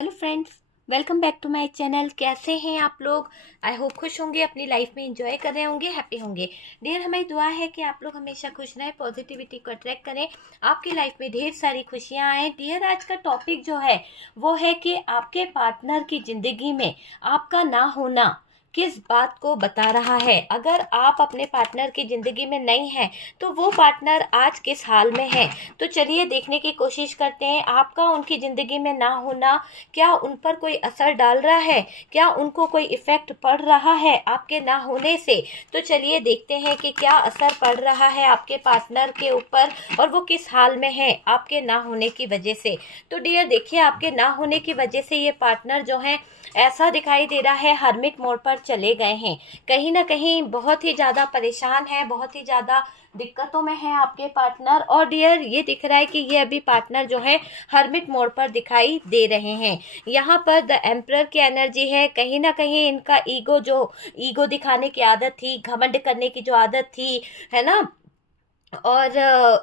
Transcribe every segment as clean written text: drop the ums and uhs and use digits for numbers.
Hello friends, welcome back to my channel. कैसे हैं आप लोग? आई होप खुश होंगे, अपनी लाइफ में एंजॉय कर रहे होंगे, हैप्पी होंगे। डियर, हमारी दुआ है कि आप लोग हमेशा खुश रहें, पॉजिटिविटी को अट्रैक्ट करें, आपकी लाइफ में ढेर सारी खुशियां आए। डियर, आज का टॉपिक जो है वो है कि आपके पार्टनर की जिंदगी में आपका ना होना किस बात को बता रहा है। अगर आप अपने पार्टनर की जिंदगी में नहीं हैं तो वो पार्टनर आज किस हाल में है। तो चलिए देखने की कोशिश करते हैं, आपका उनकी जिंदगी में ना होना क्या उन पर कोई असर डाल रहा है, क्या उनको कोई इफेक्ट पड़ रहा है आपके ना होने से। तो चलिए देखते हैं कि क्या असर पड़ रहा है आपके पार्टनर के ऊपर और वो किस हाल में है आपके ना होने की वजह से। तो डियर देखिए, आपके ना होने की वजह से ये पार्टनर जो है ऐसा दिखाई दे रहा है हर्मिट मोड पर चले गए हैं। कहीं ना कहीं बहुत ही ज्यादा परेशान है, बहुत ही ज्यादा दिक्कतों में है आपके पार्टनर। और डियर ये दिख रहा है कि ये अभी पार्टनर जो है हर्मिट मोड पर दिखाई दे रहे हैं। यहाँ पर द एम्परर की एनर्जी है। कहीं ना कहीं इनका ईगो दिखाने की आदत थी, घमंड करने की जो आदत थी, है ना, और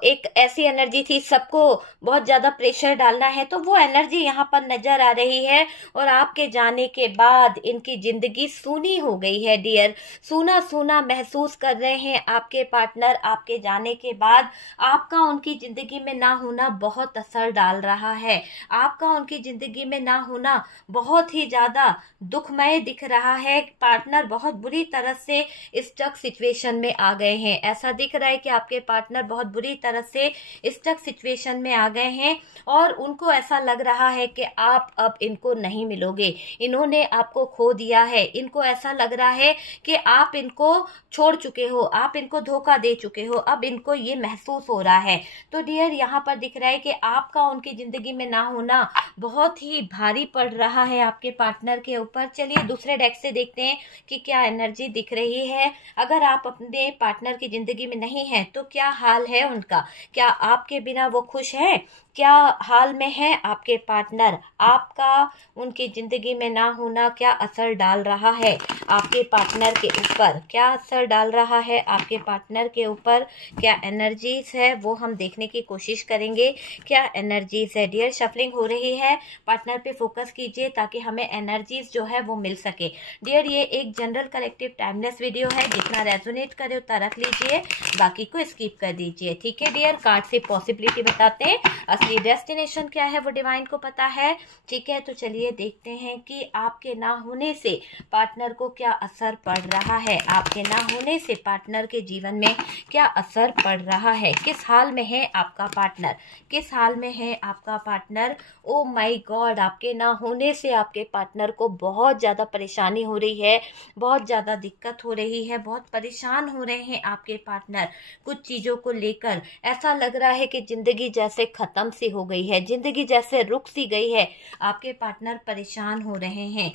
एक ऐसी एनर्जी थी सबको बहुत ज्यादा प्रेशर डालना है, तो वो एनर्जी यहाँ पर नजर आ रही है। और आपके जाने के बाद इनकी जिंदगी सूनी हो गई है डियर, सूना सूना महसूस कर रहे हैं आपके पार्टनर। आपके जाने के बाद आपका उनकी जिंदगी में ना होना बहुत असर डाल रहा है। आपका उनकी जिंदगी में ना होना बहुत ही ज्यादा दुखमय दिख रहा है। पार्टनर बहुत बुरी तरह से स्टक सिचुएशन में आ गए हैं। ऐसा दिख रहा है कि आपके पार्टनर बहुत बुरी तरह से स्टक सिचुएशन में आ गए हैं और उनको ऐसा लग रहा है कि आप अब इनको नहीं मिलोगे, इन्होंने आपको खो दिया है। इनको ऐसा लग रहा है कि आप इनको छोड़ चुके हो, आप इनको धोखा दे चुके हो, अब इनको ये महसूस हो रहा है। तो डियर यहाँ पर दिख रहा है कि आपका उनकी जिंदगी में ना होना बहुत ही भारी पड़ रहा है आपके पार्टनर के ऊपर। चलिए दूसरे डेक से देखते हैं कि क्या एनर्जी दिख रही है। अगर आप अपने पार्टनर की जिंदगी में नहीं हैं तो क्या हाल है उनका, क्या आपके बिना वो खुश है, क्या हाल में है आपके पार्टनर। आपका उनकी जिंदगी में ना होना क्या असर डाल रहा है आपके पार्टनर के ऊपर, क्या असर डाल रहा है आपके पार्टनर के ऊपर, क्या एनर्जीज है वो हम देखने की कोशिश करेंगे। क्या एनर्जीज है डियर, शफलिंग हो रही है, पार्टनर पे फोकस कीजिए ताकि हमें एनर्जीज जो है वो मिल सके। डियर ये एक जनरल कलेक्टिव टाइमलेस वीडियो है, जितना रेजोनेट करे उतना रख लीजिए, बाकी को स्किप कर दीजिए। ठीक है डियर, कार्ड से पॉसिबिलिटी बताते हैं, असली डेस्टिनेशन क्या है वो डिवाइन को पता है। ठीक है, तो चलिए देखते हैं कि आपके ना होने से पार्टनर को क्या असर पड़ रहा है, आपके ना होने से पार्टनर के जीवन में क्या असर पड़ रहा है, किस हाल में है आपका पार्टनर, किस हाल में है आपका पार्टनर। ओ माय गॉड, आपके ना होने से आपके पार्टनर को बहुत ज़्यादा परेशानी हो रही है, बहुत ज़्यादा दिक्कत हो रही है, बहुत परेशान हो रहे हैं आपके पार्टनर कुछ चीज़ों को लेकर। ऐसा लग रहा है कि जिंदगी जैसे खत्म सी हो गई है, जिंदगी जैसे रुक सी गई है, आपके पार्टनर परेशान हो रहे हैं।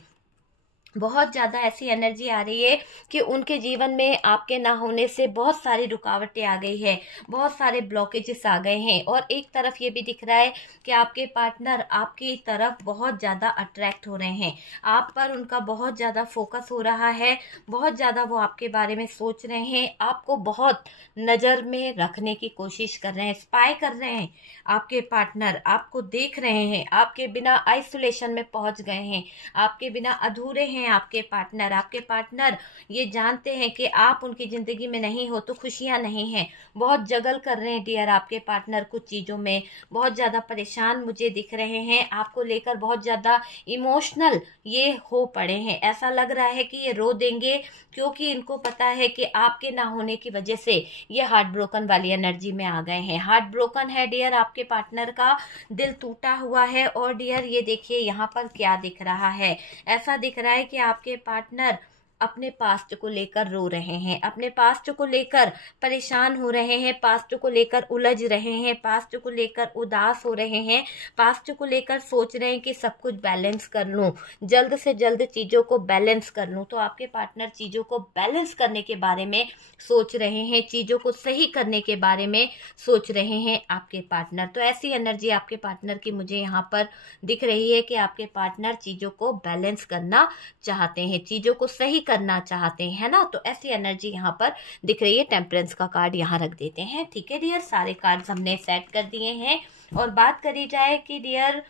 बहुत ज़्यादा ऐसी एनर्जी आ रही है कि उनके जीवन में आपके ना होने से बहुत सारी रुकावटें आ गई है, बहुत सारे ब्लॉकेजेस आ गए हैं। और एक तरफ ये भी दिख रहा है कि आपके पार्टनर आपकी तरफ बहुत ज़्यादा अट्रैक्ट हो रहे हैं, आप पर उनका बहुत ज़्यादा फोकस हो रहा है, बहुत ज़्यादा वो आपके बारे में सोच रहे हैं, आपको बहुत नज़र में रखने की कोशिश कर रहे हैं, स्पाई कर रहे हैं। आपके पार्टनर आपको देख रहे हैं, आपके बिना आइसोलेशन में पहुंच गए हैं, आपके बिना अधूरे हैं आपके पार्टनर। आपके पार्टनर ये जानते हैं कि आप उनकी जिंदगी में नहीं हो तो खुशियां नहीं हैं, बहुत जगल कर रहे हैं डियर आपके पार्टनर, कुछ चीज़ों में बहुत ज़्यादा परेशान मुझे दिख रहे हैं, आपको लेकर बहुत ज़्यादा इमोशनल ये हो पड़े हैं। ऐसा लग रहा है कि ये रो देंगे क्योंकि इनको पता है कि आपके ना होने की वजह से ये हार्ट ब्रोकन वाली एनर्जी में आ गए हैं। हार्ट ब्रोकन है डियर, आपके पार्टनर का दिल टूटा हुआ है। और डियर ये देखिए यहाँ पर क्या दिख रहा है, ऐसा दिख रहा है कि आपके पार्टनर अपने पास्ट को लेकर रो रहे हैं, अपने पास्ट को लेकर परेशान हो रहे हैं, पास्ट को लेकर उलझ रहे हैं, पास्ट को लेकर उदास हो रहे हैं, पास्ट को लेकर सोच रहे हैं कि सब कुछ बैलेंस कर लूं, जल्द से जल्द चीज़ों को बैलेंस कर लूं। तो आपके पार्टनर चीज़ों को बैलेंस करने के बारे में सोच रहे हैं, चीज़ों को सही करने के बारे में सोच रहे हैं आपके पार्टनर। तो ऐसी एनर्जी आपके पार्टनर की मुझे यहाँ पर दिख रही है कि आपके पार्टनर चीज़ों को बैलेंस करना चाहते हैं, चीज़ों को सही करना चाहते हैं, है ना। तो ऐसी एनर्जी यहाँ पर दिख रही है। टेम्परेंस का कार्ड यहाँ रख देते हैं। ठीक है डियर, सारे कार्ड्स हमने सेट कर दिए हैं। और बात करी जाए कि डियर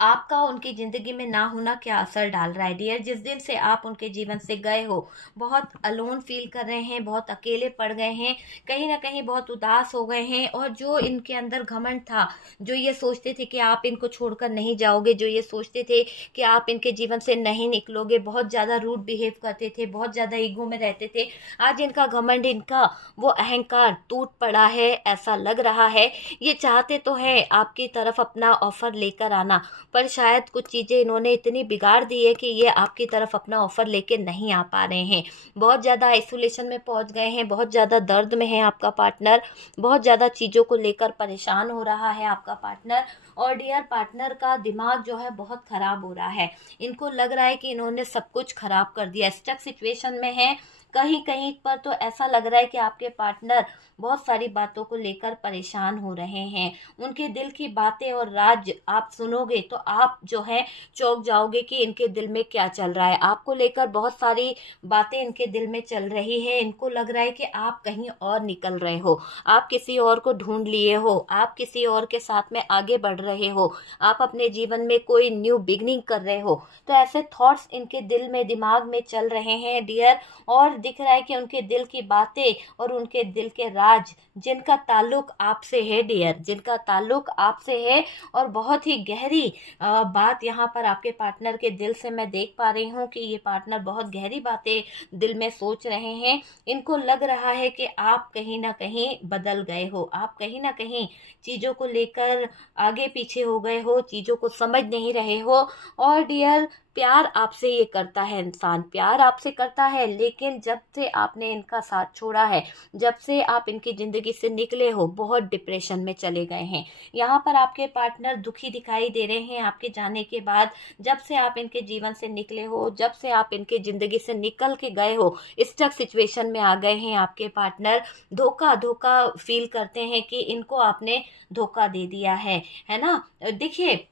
आपका उनकी ज़िंदगी में ना होना क्या असर डाल रहा है डियर। जिस दिन से आप उनके जीवन से गए हो बहुत अलोन फील कर रहे हैं, बहुत अकेले पड़ गए हैं, कहीं ना कहीं बहुत उदास हो गए हैं। और जो इनके अंदर घमंड था, जो ये सोचते थे कि आप इनको छोड़कर नहीं जाओगे, जो ये सोचते थे कि आप इनके जीवन से नहीं निकलोगे, बहुत ज़्यादा रूड बिहेव करते थे, बहुत ज़्यादा ईगो में रहते थे, आज इनका घमंड, इनका वो अहंकार टूट पड़ा है, ऐसा लग रहा है। ये चाहते तो है आपकी तरफ अपना ऑफर लेकर आना, पर शायद कुछ चीज़ें इन्होंने इतनी बिगाड़ दी है कि ये आपकी तरफ अपना ऑफर लेके नहीं आ पा रहे हैं। बहुत ज़्यादा आइसोलेशन में पहुंच गए हैं, बहुत ज़्यादा दर्द में है आपका पार्टनर, बहुत ज़्यादा चीज़ों को लेकर परेशान हो रहा है आपका पार्टनर। और डियर पार्टनर का दिमाग जो है बहुत ख़राब हो रहा है, इनको लग रहा है कि इन्होंने सब कुछ ख़राब कर दिया, स्टक सिचुएशन में है। कहीं कहीं पर तो ऐसा लग रहा है कि आपके पार्टनर बहुत सारी बातों को लेकर परेशान हो रहे हैं। उनके दिल की बातें और राज आप सुनोगे तो आप जो है चौंक जाओगे कि इनके दिल में क्या चल रहा है। आपको लेकर बहुत सारी बातें इनके दिल में चल रही है। इनको लग रहा है कि आप कहीं और निकल रहे हो, आप किसी और को ढूंढ लिए हो, आप किसी और के साथ में आगे बढ़ रहे हो, आप अपने जीवन में कोई न्यू बिगनिंग कर रहे हो। तो ऐसे थॉट्स इनके दिल में, दिमाग में चल रहे हैं डियर। और दिख रहा है कि उनके दिल की बातें और उनके दिल के राज, जिनका ताल्लुक आपसे है डियर, जिनका ताल्लुक आपसे है, और बहुत ही गहरी बात यहाँ पर आपके पार्टनर के दिल से मैं देख पा रही हूँ कि ये पार्टनर बहुत गहरी बातें दिल में सोच रहे हैं। इनको लग रहा है कि आप कहीं ना कहीं बदल गए हो, आप कहीं ना कहीं चीज़ों को लेकर आगे पीछे हो गए हो, चीज़ों को समझ नहीं रहे हो। और डियर प्यार आपसे ये करता है, इंसान प्यार आपसे करता है, लेकिन जब से आपने इनका साथ छोड़ा है, जब से आप इनकी ज़िंदगी से निकले हो, बहुत डिप्रेशन में चले गए हैं। यहाँ पर आपके पार्टनर दुखी दिखाई दे रहे हैं आपके जाने के बाद। जब से आप इनके जीवन से निकले हो, जब से आप इनके ज़िंदगी से निकल के गए हो, स्टक सिचुएशन में आ गए हैं आपके पार्टनर। धोखा धोखा फील करते हैं कि इनको आपने धोखा दे दिया है ना। देखिए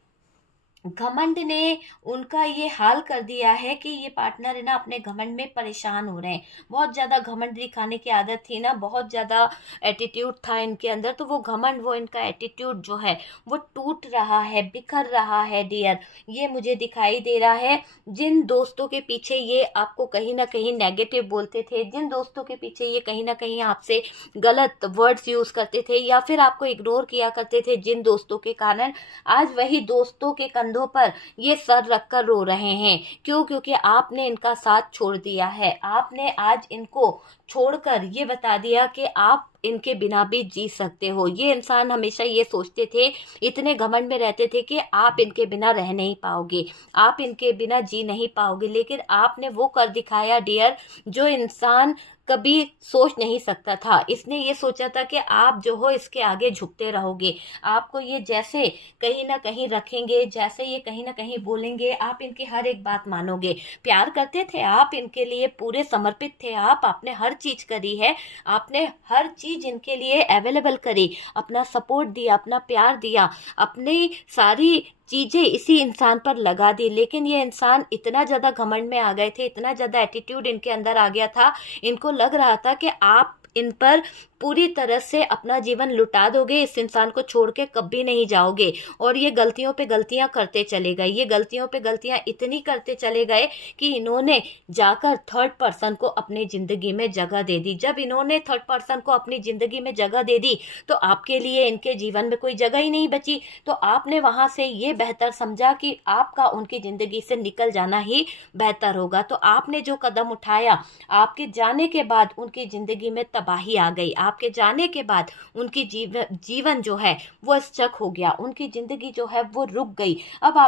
घमंड ने उनका ये हाल कर दिया है कि ये पार्टनर है ना अपने घमंड में परेशान हो रहे हैं। बहुत ज़्यादा घमंड दिखाने की आदत थी ना, बहुत ज़्यादा एटीट्यूड था इनके अंदर, तो वो घमंड, वो इनका एटीट्यूड जो है वो टूट रहा है, बिखर रहा है डियर। ये मुझे दिखाई दे रहा है। जिन दोस्तों के पीछे ये आपको कहीं ना कहीं नेगेटिव बोलते थे, जिन दोस्तों के पीछे ये कहीं ना कहीं आपसे गलत वर्ड्स यूज़ करते थे या फिर आपको इग्नोर किया करते थे, जिन दोस्तों के कारण आज वही दोस्तों के कंधों पर ये सर रखकर रो रहे हैं। क्यों? क्योंकि आपने इनका साथ छोड़ दिया है। आपने आज इनको छोड़कर ये बता दिया कि आप इनके बिना भी जी सकते हो। ये इंसान हमेशा ये सोचते थे, इतने घमंड में रहते थे कि आप इनके बिना रह नहीं पाओगे, आप इनके बिना जी नहीं पाओगे, लेकिन आपने वो कर दिखाया डियर जो इंसान कभी सोच नहीं सकता था। इसने ये सोचा था कि आप जो हो इसके आगे झुकते रहोगे, आपको ये जैसे कहीं ना कहीं रखेंगे, जैसे ये कहीं ना कहीं बोलेंगे, आप इनकी हर एक बात मानोगे। प्यार करते थे आप, इनके लिए पूरे समर्पित थे आप, आपने हर चीज करी है, आपने हर चीज इनके लिए अवेलेबल करी, अपना सपोर्ट दिया, अपना प्यार दिया, अपनी सारी चीजें इसी इंसान पर लगा दी। लेकिन ये इंसान इतना ज्यादा घमंड में आ गए थे, इतना ज्यादा एटीट्यूड इनके अंदर आ गया था, इनको लग रहा था कि आप इन पर पूरी तरह से अपना जीवन लुटा दोगे, इस इंसान को छोड़ के कभी नहीं जाओगे। और ये गलतियों पे गलतियां करते चले गए, ये गलतियों पे गलतियां इतनी करते चले गए कि इन्होंने जाकर थर्ड पर्सन को अपनी जिंदगी में जगह दे दी। जब इन्होंने थर्ड पर्सन को अपनी जिंदगी में जगह दे दी तो आपके लिए इनके जीवन में कोई जगह ही नहीं बची। तो आपने वहां से ये बेहतर समझा कि आपका उनकी जिंदगी से निकल जाना ही बेहतर होगा। तो आपने जो कदम उठाया, आपके जाने के बाद उनकी जिंदगी में तबाही आ गई, आपके जाने के बाद उनकी जीवन जो है वो स्टक हो गया, उनकी जिंदगी जो है वो रुक गई। अब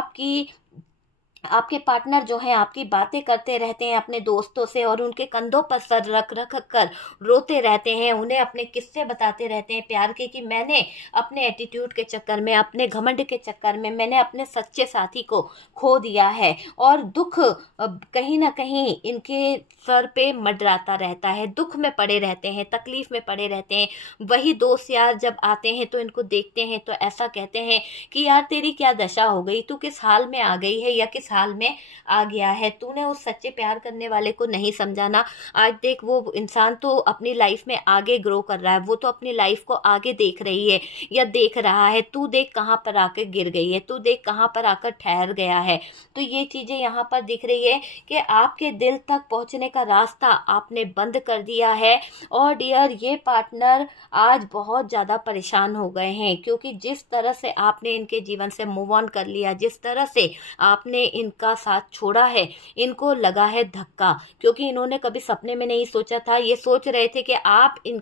आपके पार्टनर जो है आपकी बातें करते रहते हैं अपने दोस्तों से और उनके कंधों पर सर रख रख कर रोते रहते हैं, उन्हें अपने किस्से बताते रहते हैं प्यार के कि मैंने अपने एटीट्यूड के चक्कर में, अपने घमंड के चक्कर में मैंने अपने सच्चे साथी को खो दिया है। और दुख कहीं ना कहीं इनके सर पे मंडराता रहता है, दुख में पड़े रहते हैं, तकलीफ में पड़े रहते हैं। वही दोस्त यार जब आते हैं तो इनको देखते हैं तो ऐसा कहते हैं कि यार तेरी क्या दशा हो गई, तू किस हाल में आ गई है या किस हाल में आ गया है। तूने उस सच्चे प्यार करने वाले को नहीं समझाना। आज देख वो इंसान तो अपनी लाइफ में आगे ग्रो कर रहा है, वो तो अपनी लाइफ को आगे देख रही है या देख रहा है। तू देख कहाँ पर आकर गिर गई है, तू देख कहाँ पर आकर ठहर गया है। तो ये चीजें यहाँ पर दिख रही है कि आपके दिल तक पहुंचने का रास्ता आपने बंद कर दिया है। और डियर, ये पार्टनर आज बहुत ज्यादा परेशान हो गए हैं, क्योंकि जिस तरह से आपने इनके जीवन से मूव ऑन कर लिया, जिस तरह से आपने इनका साथ छोड़ा है, इनको लगा है धक्का, क्योंकि इन्होंने कभी सपने में नहीं सोचा था। ये सोच रहे थे कि आप इन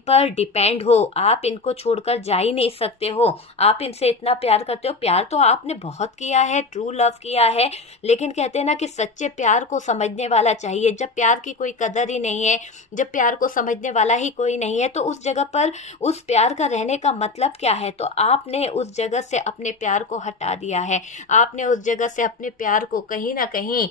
पर डिपेंड हो, आप इनको छोड़कर जा ही नहीं सकते हो, आप इनसे इतना प्यार करते हो। प्यार तो आपने बहुत किया है, ट्रू लव किया है, लेकिन कहते हैं ना कि सच्चे प्यार को समझने वाला चाहिए। जब प्यार की कोई कदर ही नहीं है, जब प्यार को समझने वाला ही कोई नहीं है, तो उस जगह पर उस प्यार का रहने का मतलब क्या है? तो आपने उस जगह से अपने प्यार को हटा दिया है, आपने उस जगह से अपने प्यार को कहीं ना कहीं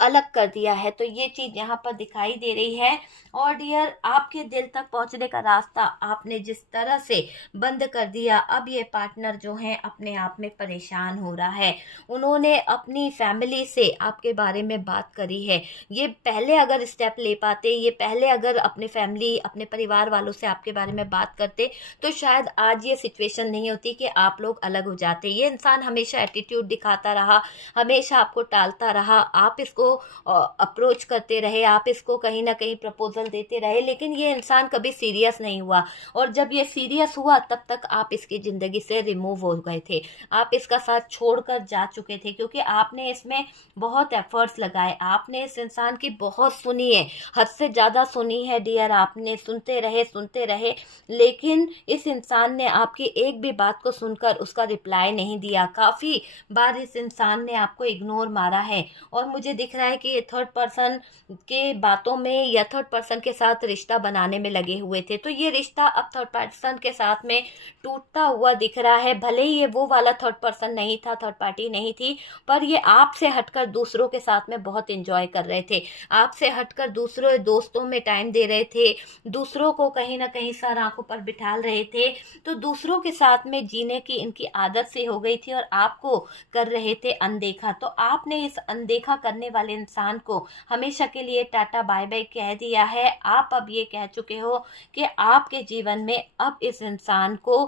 अलग कर दिया है। तो ये चीज यहाँ पर दिखाई दे रही है। और डियर, आपके दिल तक पहुंचने का रास्ता आपने जिस तरह से बंद कर दिया, अब ये पार्टनर जो है अपने आप में परेशान हो रहा है। उन्होंने अपनी फैमिली से आपके बारे में बात करी है। ये पहले अगर स्टेप ले पाते, ये पहले अगर अपने फैमिली, अपने परिवार वालों से आपके बारे में बात करते, तो शायद आज ये सिचुएशन नहीं होती कि आप लोग अलग हो जाते। ये इंसान हमेशा एटीट्यूड दिखाता रहा, हमेशा आपको टालता रहा, आप इसको अप्रोच करते रहे, आप इसको कहीं ना कहीं प्रपोजल देते रहे, लेकिन ये इंसान कभी सीरियस नहीं हुआ। और जब ये सीरियस हुआ तब तक आप इसकी जिंदगी से रिमूव हो गए थे, आप इसका साथ छोड़कर जा चुके थे, क्योंकि आपने इसमें बहुत एफर्ट्स लगाए, आपने इस इंसान की बहुत सुनी है, हद से ज्यादा सुनी है डियर। आपने सुनते रहे, लेकिन इस इंसान ने आपकी एक भी बात को सुनकर उसका रिप्लाई नहीं दिया। काफी बार इस इंसान ने आपको इग्नोर मारा है, और मुझे दिख रहा है कि ये थर्ड पर्सन के बातों में या थर्ड पर्सन के साथ रिश्ता बनाने में लगे हुए थे। तो ये रिश्ता अब थर्ड पर्सन के साथ में टूटता हुआ दिख रहा है। भले ही ये वो वाला थर्ड पर्सन नहीं था, थर्ड पार्टी नहीं थी, पर ये आपसे हटकर दूसरों के साथ में बहुत एंजॉय कर रहे थे, आपसे हटकर दूसरे दोस्तों में टाइम दे रहे थे, दूसरों को कहीं ना कहीं सर आंखों पर बिठा रहे थे। तो दूसरों के साथ में जीने की इनकी आदत से हो गई थी, और आपको कर रहे थे अनदेखा। तो आपने इस अनदेखा करने वाले इंसान को हमेशा के लिए टाटा बाय बाय कह दिया है। आप अब ये कह चुके हो कि आपके जीवन में अब इस इंसान को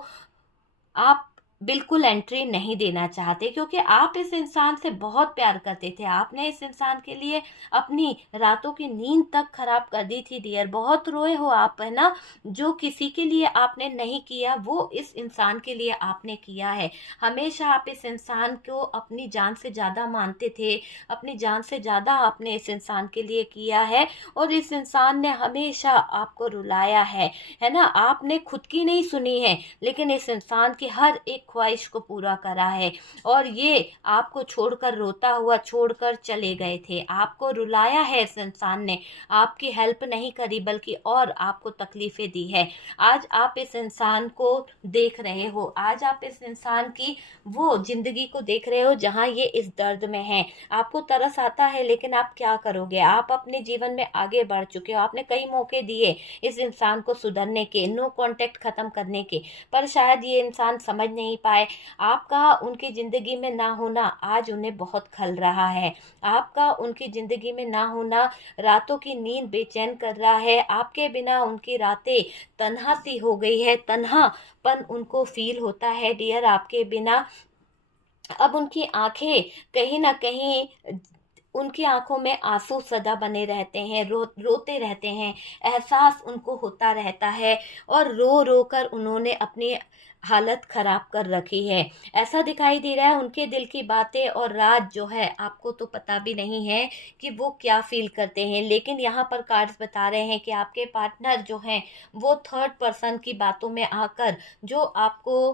आप बिल्कुल एंट्री नहीं देना चाहते, क्योंकि आप इस इंसान से बहुत प्यार करते थे। आपने इस इंसान के लिए अपनी रातों की नींद तक खराब कर दी थी डियर। बहुत रोए हो आप, है ना? जो किसी के लिए आपने नहीं किया वो इस इंसान के लिए आपने किया है। हमेशा आप इस इंसान को अपनी जान से ज्यादा मानते थे, अपनी जान से ज्यादा आपने इस इंसान के लिए किया है, और इस इंसान ने हमेशा आपको रुलाया है ना? आपने खुद की नहीं सुनी है, लेकिन इस इंसान की हर एक ख्वाहिश को पूरा करा है। और ये आपको छोड़कर रोता हुआ छोड़कर चले गए थे, आपको रुलाया है इस इंसान ने, आपकी हेल्प नहीं करी बल्कि और आपको तकलीफें दी है। आज आप इस इंसान को देख रहे हो, आज आप इस इंसान की वो जिंदगी को देख रहे हो जहां ये इस दर्द में है। आपको तरस आता है, लेकिन आप क्या करोगे? आप अपने जीवन में आगे बढ़ चुके हो, आपने कई मौके दिए इस इंसान को सुधरने के, नो कांटेक्ट खत्म करने के, पर शायद ये इंसान समझ नहीं पाए। आपका उनकी जिंदगी में ना होना आज उन्हें बहुत खल रहा है, आपका उनकी जिंदगी में ना होना रातों की नींद बेचैन कर रहा है। आपके बिना उनकी रातें तन्हा सी हो गई है, तन्हापन उनको फील होता है डियर आपके बिना। अब उनकी आंखें कहीं ना कहीं, उनकी आंखों में आंसू सदा बने रहते हैं, रोते रहते हैं, एहसास उनको होता रहता है, और रो रो कर उन्होंने अपनी हालत खराब कर रखी है। ऐसा दिखाई दे रहा है उनके दिल की बातें और राज जो है आपको तो पता भी नहीं है कि वो क्या फील करते हैं। लेकिन यहाँ पर कार्ड्स बता रहे हैं कि आपके पार्टनर जो हैं वो थर्ड पर्सन की बातों में आकर जो आपको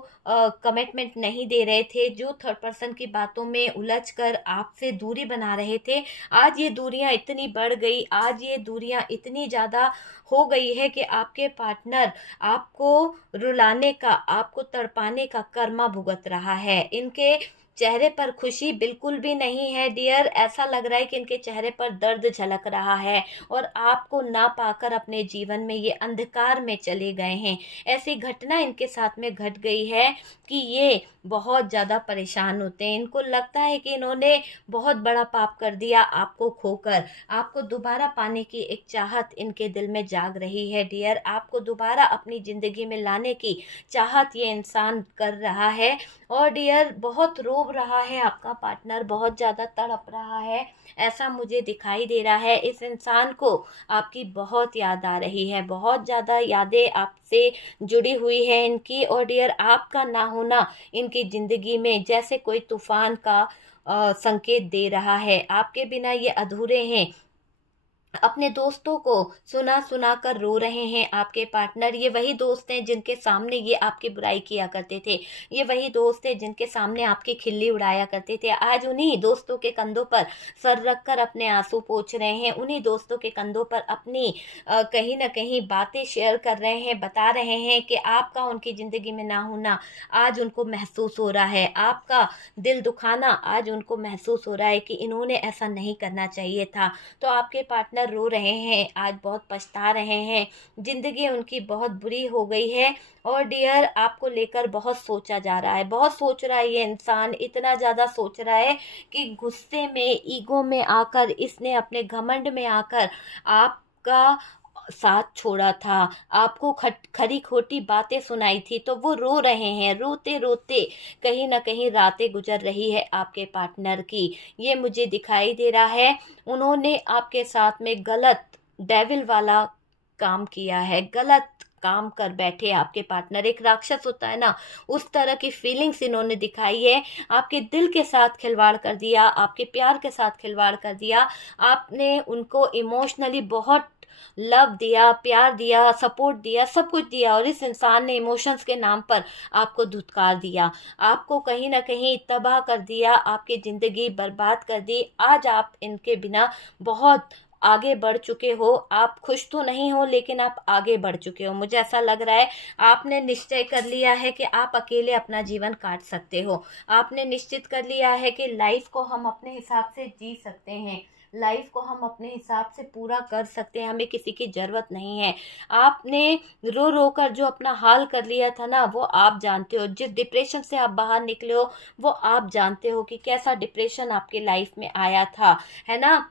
कमिटमेंट नहीं दे रहे थे, जो थर्ड पर्सन की बातों में उलझकर आपसे दूरी बना रहे थे, आज ये दूरियां इतनी बढ़ गई, आज ये दूरियां इतनी ज़्यादा हो गई है कि आपके पार्टनर आपको रुलाने का, आपको तड़पाने का कर्मा भुगत रहा है। इनके चेहरे पर खुशी बिल्कुल भी नहीं है डियर। ऐसा लग रहा है कि इनके चेहरे पर दर्द झलक रहा है और आपको ना पाकर अपने जीवन में ये अंधकार में चले गए हैं। ऐसी घटना इनके साथ में घट गई है कि ये बहुत ज़्यादा परेशान होते हैं। इनको लगता है कि इन्होंने बहुत बड़ा पाप कर दिया आपको खोकर। आपको दोबारा पाने की एक चाहत इनके दिल में जाग रही है डियर। आपको दोबारा अपनी ज़िंदगी में लाने की चाहत ये इंसान कर रहा है। और डियर बहुत रो रहा है आपका पार्टनर, बहुत ज़्यादा तड़प रहा है, ऐसा मुझे दिखाई दे रहा है। इस इंसान को आपकी बहुत याद आ रही है, बहुत ज़्यादा यादें आपसे जुड़ी हुई है इनकी। और डियर आपका ना होना इनकी ज़िंदगी में जैसे कोई तूफान का संकेत दे रहा है। आपके बिना ये अधूरे हैं। अपने दोस्तों को सुना सुना कर रो रहे हैं आपके पार्टनर। ये वही दोस्त हैं जिनके सामने ये आपकी बुराई किया करते थे, ये वही दोस्त हैं जिनके सामने आपकी खिल्ली उड़ाया करते थे। आज उन्हीं दोस्तों के कंधों पर सर रखकर अपने आंसू पोंछ रहे हैं, उन्हीं दोस्तों के कंधों पर अपनी कहीं ना कहीं बातें शेयर कर रहे हैं, बता रहे हैं कि आपका उनकी ज़िंदगी में ना होना आज उनको महसूस हो रहा है, आपका दिल दुखाना आज उनको महसूस हो रहा है कि इन्होंने ऐसा नहीं करना चाहिए था। तो आपके पार्टनर रो रहे हैं, आज बहुत पछता रहे हैं, जिंदगी उनकी बहुत बुरी हो गई है। और डियर आपको लेकर बहुत सोचा जा रहा है, बहुत सोच रहा है ये इंसान, इतना ज़्यादा सोच रहा है कि गुस्से में, ईगो में आकर इसने अपने घमंड में आकर आपका साथ छोड़ा था, आपको खरी खोटी बातें सुनाई थी। तो वो रो रहे हैं, रोते रोते कहीं ना कहीं रातें गुजर रही है आपके पार्टनर की, ये मुझे दिखाई दे रहा है। उन्होंने आपके साथ में गलत डेविल वाला काम किया है, गलत काम कर बैठे आपके पार्टनर। एक राक्षस होता है ना, उस तरह की फीलिंग्स इन्होंने दिखाई है। आपके दिल के साथ खिलवाड़ कर दिया, आपके प्यार के साथ खिलवाड़ कर दिया। आपने उनको इमोशनली बहुत लव दिया, प्यार दिया, सपोर्ट दिया, सब कुछ दिया, और इस इंसान ने इमोशंस के नाम पर आपको धुतकार दिया, आपको कहीं ना कहीं तबाह कर दिया, आपकी ज़िंदगी बर्बाद कर दी। आज आप इनके बिना बहुत आगे बढ़ चुके हो। आप खुश तो नहीं हो लेकिन आप आगे बढ़ चुके हो। मुझे ऐसा लग रहा है आपने निश्चय कर लिया है कि आप अकेले अपना जीवन काट सकते हो। आपने निश्चित कर लिया है कि लाइफ को हम अपने हिसाब से जी सकते हैं, लाइफ को हम अपने हिसाब से पूरा कर सकते हैं, हमें किसी की ज़रूरत नहीं है। आपने रो रो कर जो अपना हाल कर लिया था ना, वो आप जानते हो। जिस डिप्रेशन से आप बाहर निकले हो वो आप जानते हो कि कैसा डिप्रेशन आपके लाइफ में आया था, है ना।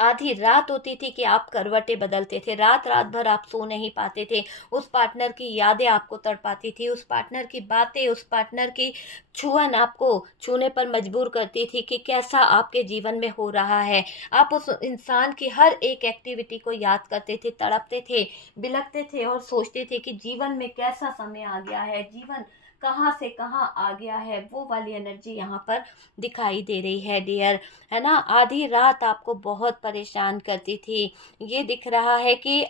आधी रात होती थी कि आप करवटें बदलते थे, रात रात भर आप सो नहीं पाते थे। उस पार्टनर की यादें आपको तड़पाती थी, उस पार्टनर की बातें, उस पार्टनर की छुअन आपको छूने पर मजबूर करती थी कि कैसा आपके जीवन में हो रहा है। आप उस इंसान की हर एक एक्टिविटी को याद करते थे, तड़पते थे, बिलखते थे और सोचते थे कि जीवन में कैसा समय आ गया है, जीवन कहाँ से कहाँ आ गया है। वो वाली एनर्जी यहाँ पर दिखाई दे रही है डियर, है ना। आधी रात आपको बहुत परेशान करती थी। ये दिख रहा है कि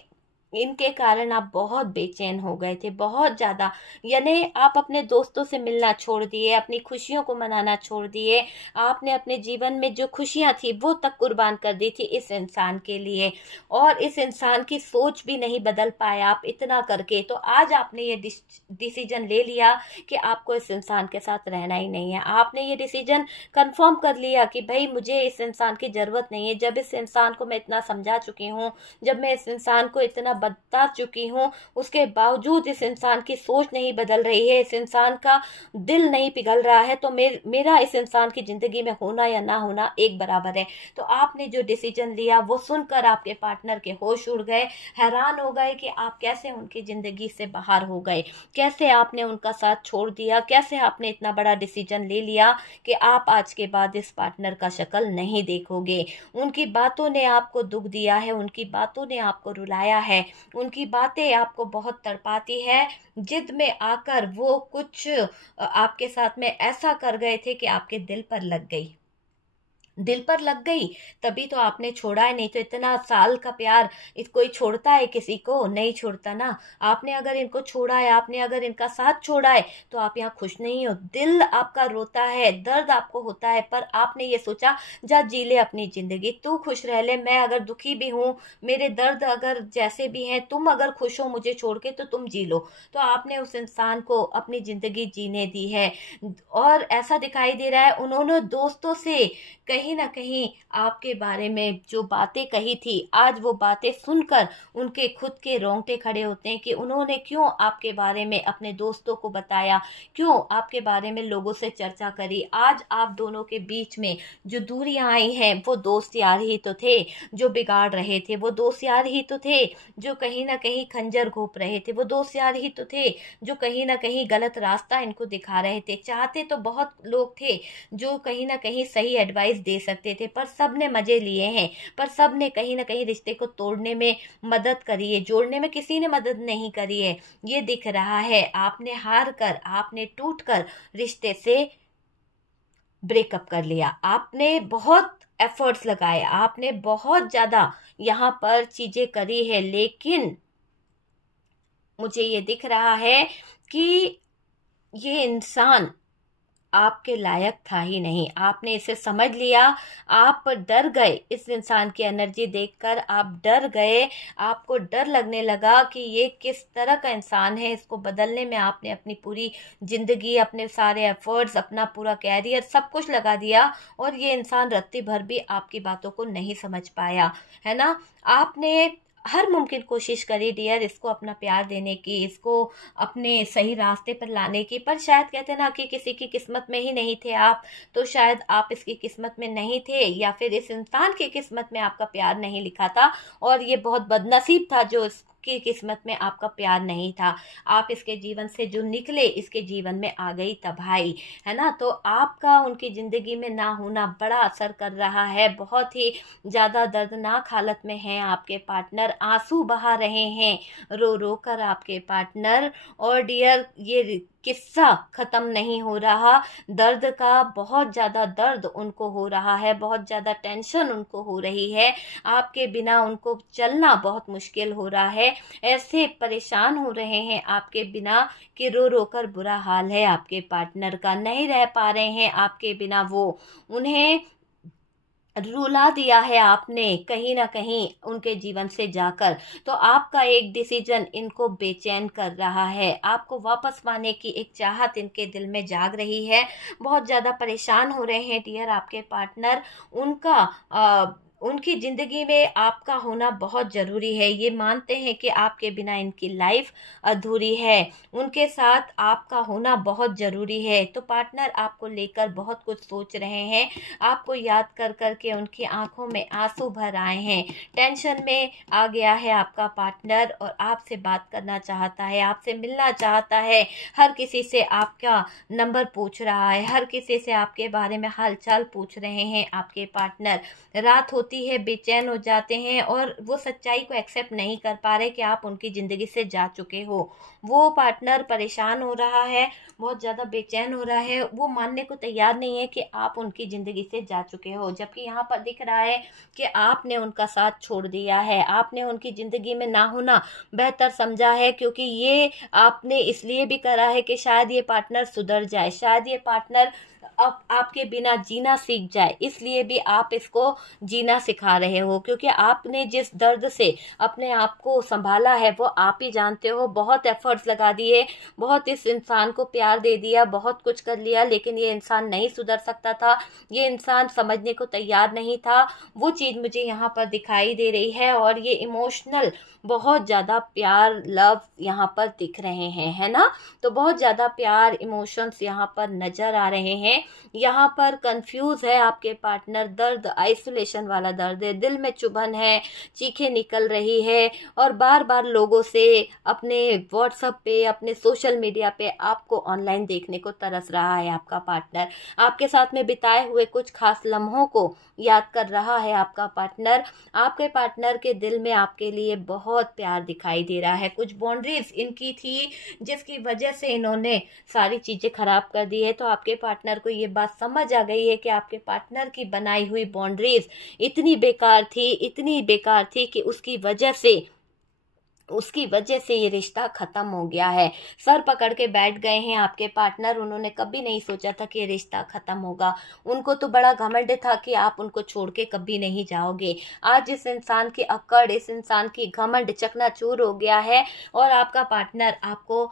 इनके कारण आप बहुत बेचैन हो गए थे, बहुत ज़्यादा। यानी आप अपने दोस्तों से मिलना छोड़ दिए, अपनी खुशियों को मनाना छोड़ दिए, आपने अपने जीवन में जो खुशियां थी वो तक कुर्बान कर दी थी इस इंसान के लिए, और इस इंसान की सोच भी नहीं बदल पाए आप इतना करके। तो आज आपने ये डिसीजन ले लिया कि आपको इस इंसान के साथ रहना ही नहीं है। आपने ये डिसीजन कंफर्म कर लिया कि भाई मुझे इस इंसान की ज़रूरत नहीं है। जब इस इंसान को मैं इतना समझा चुकी हूँ, जब मैं इस इंसान को इतना बता चुकी हूँ, उसके बावजूद इस इंसान की सोच नहीं बदल रही है, इस इंसान का दिल नहीं पिघल रहा है, तो मेरा इस इंसान की ज़िंदगी में होना या ना होना एक बराबर है। तो आपने जो डिसीजन लिया वो सुनकर आपके पार्टनर के होश उड़ गए, हैरान हो गए कि आप कैसे उनकी ज़िंदगी से बाहर हो गए, कैसे आपने उनका साथ छोड़ दिया, कैसे आपने इतना बड़ा डिसीजन ले लिया कि आप आज के बाद इस पार्टनर का शक्ल नहीं देखोगे। उनकी बातों ने आपको दुख दिया है, उनकी बातों ने आपको रुलाया है, उनकी बातें आपको बहुत तड़पाती है। जिद में आकर वो कुछ आपके साथ में ऐसा कर गए थे कि आपके दिल पर लग गई। दिल पर लग गई तभी तो आपने छोड़ा है, नहीं तो इतना साल का प्यार कोई छोड़ता है किसी को? नहीं छोड़ता ना। आपने अगर इनको छोड़ा है, आपने अगर इनका साथ छोड़ा है, तो आप यहाँ खुश नहीं हो। दिल आपका रोता है, दर्द आपको होता है, पर आपने ये सोचा जा जी ले अपनी जिंदगी, तू खुश रह ले, मैं अगर दुखी भी हूँ, मेरे दर्द अगर जैसे भी हैं, तुम अगर खुश हो मुझे छोड़ के तो तुम जी लो। तो आपने उस इंसान को अपनी जिंदगी जीने दी है। और ऐसा दिखाई दे रहा है उन्होंने दोस्तों से कहीं ना कहीं आपके बारे में जो बातें कही थी, आज वो बातें सुनकर उनके खुद के रोंगटे खड़े होते हैं कि उन्होंने क्यों आपके बारे में अपने दोस्तों को बताया, क्यों आपके बारे में लोगों से चर्चा करी। आज आप दोनों के बीच में जो दूरियां आई हैं, वो दोस्त यार ही तो थे जो बिगाड़ रहे थे, वो दोस्त यार ही तो थे जो कहीं ना कहीं खंजर घोंप रहे थे, वो दोस्त यार ही तो थे जो कहीं ना कहीं गलत रास्ता इनको दिखा रहे थे। चाहते तो बहुत लोग थे जो कहीं ना कहीं सही एडवाइस दे सकते थे, पर सब ने मजे लिए हैं, पर सब ने कहीं ना कहीं रिश्ते को तोड़ने में मदद करी है, जोड़ने में किसी ने मदद नहीं करी है। ये दिख रहा है। आपने हार कर, आपने टूट कर रिश्ते से ब्रेकअप कर लिया। आपने बहुत एफर्ट्स लगाए, आपने बहुत ज्यादा यहाँ पर चीजें करी है, लेकिन मुझे ये दिख रहा है कि ये इंसान आपके लायक था ही नहीं। आपने इसे समझ लिया, आप डर गए इस इंसान की एनर्जी देखकर, आप डर गए, आपको डर लगने लगा कि ये किस तरह का इंसान है। इसको बदलने में आपने अपनी पूरी जिंदगी, अपने सारे एफर्ट्स, अपना पूरा कैरियर, सब कुछ लगा दिया, और ये इंसान रत्ती भर भी आपकी बातों को नहीं समझ पाया, है ना। आपने हर मुमकिन कोशिश करी डियर इसको अपना प्यार देने की, इसको अपने सही रास्ते पर लाने की, पर शायद कहते ना कि किसी की किस्मत में ही नहीं थे आप, तो शायद आप इसकी किस्मत में नहीं थे, या फिर इस इंसान की किस्मत में आपका प्यार नहीं लिखा था, और ये बहुत बदनसीब था जो की किस्मत में आपका प्यार नहीं था। आप इसके जीवन से जो निकले, इसके जीवन में आ गई तबाही, है ना। तो आपका उनकी जिंदगी में ना होना बड़ा असर कर रहा है। बहुत ही ज्यादा दर्दनाक हालत में हैं आपके पार्टनर, आंसू बहा रहे हैं रो रो कर आपके पार्टनर। और डियर, ये किस्सा खत्म नहीं हो रहा, दर्द का बहुत ज्यादा दर्द उनको हो रहा है, बहुत ज्यादा टेंशन उनको हो रही है, आपके बिना उनको चलना बहुत मुश्किल हो रहा है। ऐसे परेशान हो रहे हैं आपके बिना कि रो रो कर बुरा हाल है आपके पार्टनर का, नहीं रह पा रहे हैं आपके बिना वो। उन्हें रुला दिया है आपने कहीं ना कहीं उनके जीवन से जाकर। तो आपका एक डिसीजन इनको बेचैन कर रहा है, आपको वापस पाने की एक चाहत इनके दिल में जाग रही है। बहुत ज़्यादा परेशान हो रहे हैं डियर आपके पार्टनर। उनकी ज़िंदगी में आपका होना बहुत ज़रूरी है। ये मानते हैं कि आपके बिना इनकी लाइफ अधूरी है, उनके साथ आपका होना बहुत ज़रूरी है। तो पार्टनर आपको लेकर बहुत कुछ सोच रहे हैं, आपको याद कर कर के उनकी आंखों में आंसू भर आए हैं, टेंशन में आ गया है आपका पार्टनर, और आपसे बात करना चाहता है, आपसे मिलना चाहता है। हर किसी से आपका नंबर पूछ रहा है, हर किसी से आपके बारे में हालचाल पूछ रहे हैं आपके पार्टनर। रात होती है, बेचैन हो जाते हैं, और वो सच्चाई को एक्सेप्ट नहीं कर पा रहे कि आप उनकी ज़िंदगी से जा चुके हो। वो पार्टनर परेशान हो रहा है, बहुत ज़्यादा बेचैन हो रहा है, वो मानने को तैयार नहीं है कि आप उनकी ज़िंदगी से जा चुके हो। जबकि यहाँ पर दिख रहा है कि आपने उनका साथ छोड़ दिया है, आपने उनकी ज़िंदगी में ना होना बेहतर समझा है, क्योंकि ये आपने इसलिए भी करा है कि शायद ये पार्टनर सुधर जाए, शायद ये पार्टनर अब आपके बिना जीना सीख जाए, इसलिए भी आप इसको जीना सिखा रहे हो। क्योंकि आपने जिस दर्द से अपने आप को संभाला है वो आप ही जानते हो। बहुत एफर्ट्स लगा दिए, बहुत इस इंसान को प्यार दे दिया, बहुत कुछ कर लिया, लेकिन ये इंसान नहीं सुधर सकता था, ये इंसान समझने को तैयार नहीं था। वो चीज़ मुझे यहाँ पर दिखाई दे रही है, और ये इमोशनल बहुत ज़्यादा प्यार, लव यहाँ पर दिख रहे हैं, है ना। तो बहुत ज़्यादा प्यार, इमोशंस यहाँ पर नज़र आ रहे हैं। यहाँ पर कंफ्यूज है आपके पार्टनर, दर्द आइसोलेशन वाला दर्द है, दिल में चुभन है, चीखें निकल रही है, और बार बार लोगों से अपने व्हाट्सएप पे, अपने सोशल मीडिया पे आपको ऑनलाइन देखने को तरस रहा है आपका पार्टनर। आपके साथ में बिताए हुए कुछ खास लम्हों को याद कर रहा है आपका पार्टनर। आपके पार्टनर के दिल में आपके लिए बहुत प्यार दिखाई दे रहा है। कुछ बाउंड्रीज इनकी थी जिसकी वजह से इन्होंने सारी चीज़ें खराब कर दी है। तो आपके पार्टनर को ये बात समझ आ गई है कि आपके पार्टनर की बनाई हुई बाउंड्रीज इतनी बेकार थी कि उसकी वजह से ये रिश्ता खत्म हो गया है। सर पकड़ के बैठ गए हैं आपके पार्टनर। उन्होंने कभी नहीं सोचा था कि ये रिश्ता खत्म होगा। उनको तो बड़ा घमंड था कि आप उनको छोड़ के कभी नहीं जाओगे। आज इस इंसान की अकड़, इस इंसान की घमंड चकनाचूर हो गया है और आपका पार्टनर आपको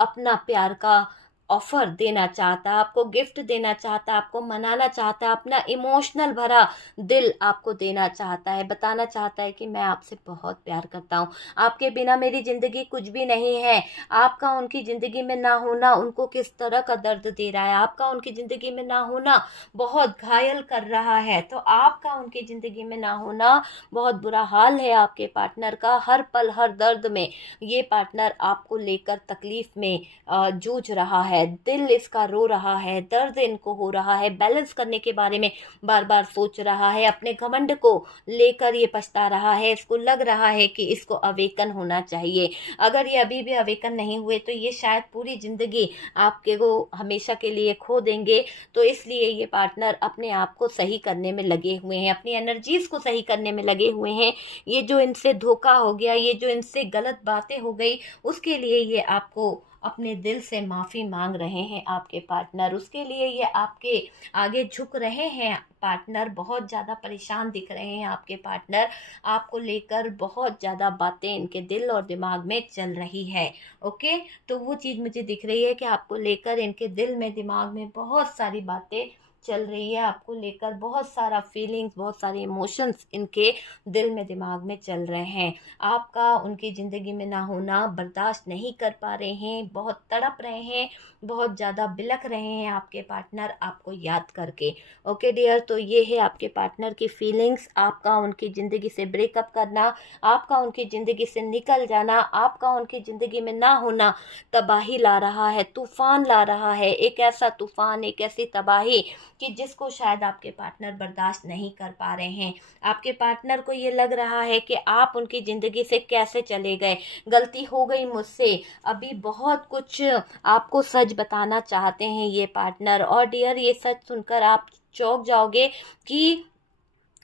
अपना प्यार का ऑफर देना चाहता है, आपको गिफ्ट देना चाहता है, आपको मनाना चाहता है, अपना इमोशनल भरा दिल आपको देना चाहता है, बताना चाहता है कि मैं आपसे बहुत प्यार करता हूँ, आपके बिना मेरी जिंदगी कुछ भी नहीं है। आपका उनकी जिंदगी में ना होना उनको किस तरह का दर्द दे रहा है, आपका उनकी जिंदगी में ना होना बहुत घायल कर रहा है। तो आपका उनकी जिंदगी में ना होना बहुत बुरा हाल है आपके पार्टनर का। हर पल हर दर्द में ये पार्टनर आपको लेकर तकलीफ में जूझ रहा है। दिल इसका रो रहा है, दर्द इनको हो रहा है, बैलेंस करने के बारे में बार बार सोच रहा है, अपने घमंड को लेकर ये पछता रहा है। इसको लग रहा है कि इसको अवेकन होना चाहिए। अगर ये अभी भी अवेकन नहीं हुए तो ये शायद पूरी जिंदगी आपके को हमेशा के लिए खो देंगे। तो इसलिए ये पार्टनर अपने आप को सही करने में लगे हुए हैं, अपनी एनर्जीज को सही करने में लगे हुए हैं। ये जो इनसे धोखा हो गया, ये जो इनसे गलत बातें हो गई, उसके लिए ये आपको अपने दिल से माफ़ी मांग रहे हैं आपके पार्टनर। उसके लिए ये आपके आगे झुक रहे हैं। पार्टनर बहुत ज़्यादा परेशान दिख रहे हैं आपके पार्टनर। आपको लेकर बहुत ज़्यादा बातें इनके दिल और दिमाग में चल रही है। ओके, तो वो चीज़ मुझे दिख रही है कि आपको लेकर इनके दिल में दिमाग में बहुत सारी बातें चल रही है। आपको लेकर बहुत सारा फीलिंग्स, बहुत सारे इमोशंस इनके दिल में दिमाग में चल रहे हैं। आपका उनकी ज़िंदगी में ना होना बर्दाश्त नहीं कर पा रहे हैं, बहुत तड़प रहे हैं, बहुत ज़्यादा बिलख रहे हैं आपके पार्टनर आपको याद करके। ओके डियर, तो ये है आपके पार्टनर की फीलिंग्स। आपका उनकी ज़िंदगी से ब्रेकअप करना, आपका उनकी ज़िंदगी से निकल जाना, आपका उनकी ज़िंदगी में ना होना तबाही ला रहा है, तूफान ला रहा है। एक ऐसा तूफान, एक ऐसी तबाही कि जिसको शायद आपके पार्टनर बर्दाश्त नहीं कर पा रहे हैं। आपके पार्टनर को ये लग रहा है कि आप उनकी ज़िंदगी से कैसे चले गए, गलती हो गई मुझसे। अभी बहुत कुछ आपको सच बताना चाहते हैं ये पार्टनर। और डियर, ये सच सुनकर आप चौंक जाओगे कि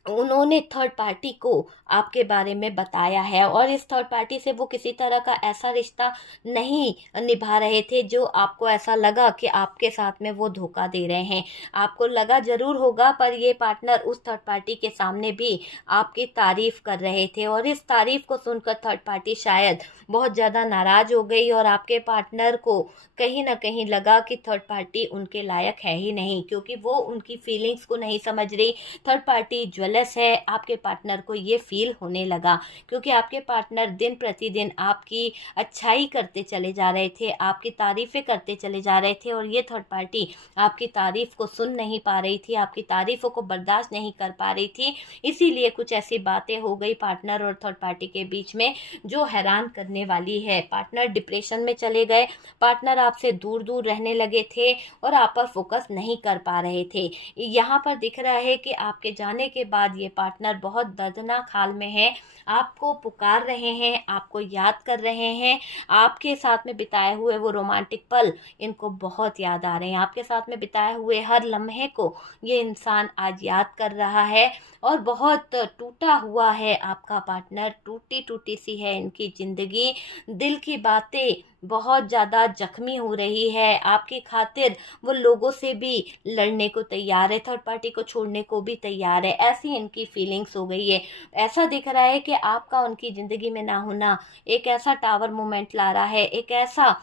उन्होंने थर्ड पार्टी को आपके बारे में बताया है और इस थर्ड पार्टी से वो किसी तरह का ऐसा रिश्ता नहीं निभा रहे थे जो आपको ऐसा लगा कि आपके साथ में वो धोखा दे रहे हैं। आपको लगा जरूर होगा, पर ये पार्टनर उस थर्ड पार्टी के सामने भी आपकी तारीफ कर रहे थे और इस तारीफ को सुनकर थर्ड पार्टी शायद बहुत ज़्यादा नाराज हो गई और आपके पार्टनर को कहीं ना कहीं लगा कि थर्ड पार्टी उनके लायक है ही नहीं, क्योंकि वो उनकी फीलिंग्स को नहीं समझ रही। थर्ड पार्टी ज्वेलस है। आपके पार्टनर को ये फील होने लगा क्योंकि आपके पार्टनर दिन प्रतिदिन आपकी अच्छाई करते चले जा रहे थे, आपकी तारीफें करते चले जा रहे थे और ये थर्ड पार्टी आपकी तारीफ को सुन नहीं पा रही थी, आपकी तारीफों को बर्दाश्त नहीं कर पा रही थी। इसीलिए कुछ ऐसी बातें हो गई पार्टनर और थर्ड पार्टी के बीच में जो हैरान करने वाली है। पार्टनर डिप्रेशन में चले गए, पार्टनर आपसे दूर दूर रहने लगे थे और आप पर फोकस नहीं कर पा रहे थे। यहाँ पर दिख रहा है कि आपके जाने के बाद ये पार्टनर बहुत दर्दनाक हाल में है। आपको पुकार रहे हैं, आपको याद कर रहे हैं, आपके साथ में बिताए हुए वो रोमांटिक पल इनको बहुत याद आ रहे हैं। आपके साथ में बिताए हुए हर लम्हे को ये इंसान आज याद कर रहा है और बहुत टूटा हुआ है आपका पार्टनर। टूटी टूटी सी है इनकी जिंदगी, दिल की बातें बहुत ज़्यादा जख्मी हो रही है। आपकी खातिर वो लोगों से भी लड़ने को तैयार है, थर्ड पार्टी को छोड़ने को भी तैयार है। ऐसी इनकी फीलिंग्स हो गई है। ऐसा दिख रहा है कि आपका उनकी ज़िंदगी में ना होना एक ऐसा टावर मोमेंट ला रहा है, एक ऐसा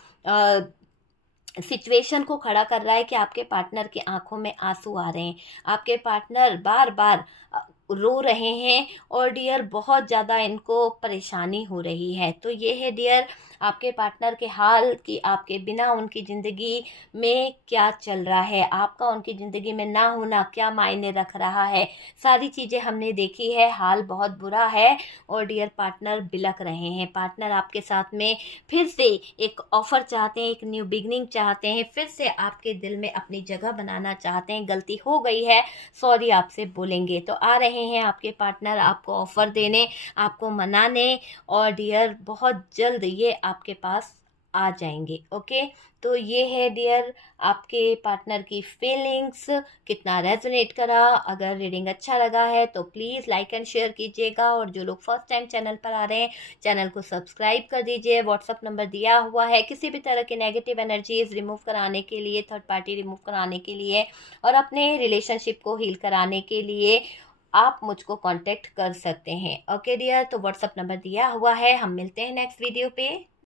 सिचुएशन को खड़ा कर रहा है कि आपके पार्टनर की आंखों में आंसू आ रहे हैं। आपके पार्टनर बार बार रो रहे हैं और डियर बहुत ज़्यादा इनको परेशानी हो रही है। तो ये है डियर आपके पार्टनर के हाल कि आपके बिना उनकी ज़िंदगी में क्या चल रहा है, आपका उनकी ज़िंदगी में ना होना क्या मायने रख रहा है। सारी चीज़ें हमने देखी है, हाल बहुत बुरा है और डियर पार्टनर बिलख रहे हैं। पार्टनर आपके साथ में फिर से एक ऑफर चाहते हैं, एक न्यू बिगनिंग चाहते हैं, फिर से आपके दिल में अपनी जगह बनाना चाहते हैं। गलती हो गई है, सॉरी आपसे बोलेंगे। तो आ रहे हैं आपके पार्टनर आपको ऑफर देने, आपको मनाने और डियर बहुत जल्द ये आपके पास आ जाएंगे। ओके, तो ये है डियर आपके पार्टनर की फीलिंग्स, कितना रेजोनेट करा। अगर रीडिंग अच्छा लगा है तो प्लीज़ लाइक एंड शेयर कीजिएगा, और जो लोग फर्स्ट टाइम चैनल पर आ रहे हैं चैनल को सब्सक्राइब कर दीजिए। व्हाट्सअप नंबर दिया हुआ है किसी भी तरह के नेगेटिव एनर्जीज रिमूव कराने के लिए, थर्ड पार्टी रिमूव कराने के लिए, और अपने रिलेशनशिप को हील कराने के लिए आप मुझको कांटेक्ट कर सकते हैं। ओके डियर, तो व्हाट्सअप नंबर दिया हुआ है। हम मिलते हैं नेक्स्ट वीडियो पे।